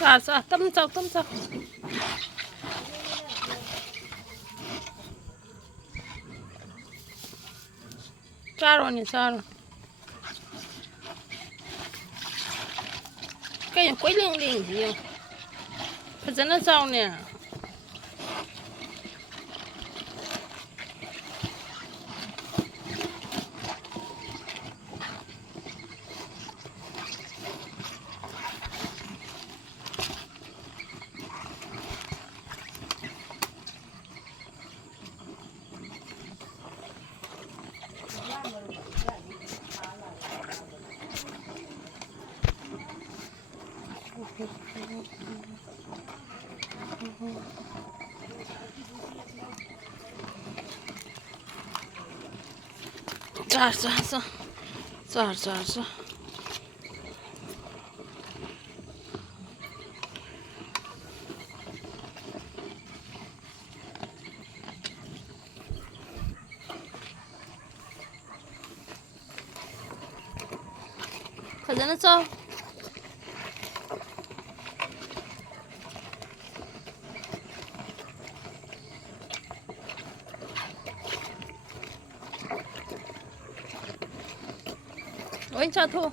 जा तम जाओ चारो ने चारो cái quấy lên lên gì phải dẫn nó sau nè 자. 가자는 쳐. 왼차 토.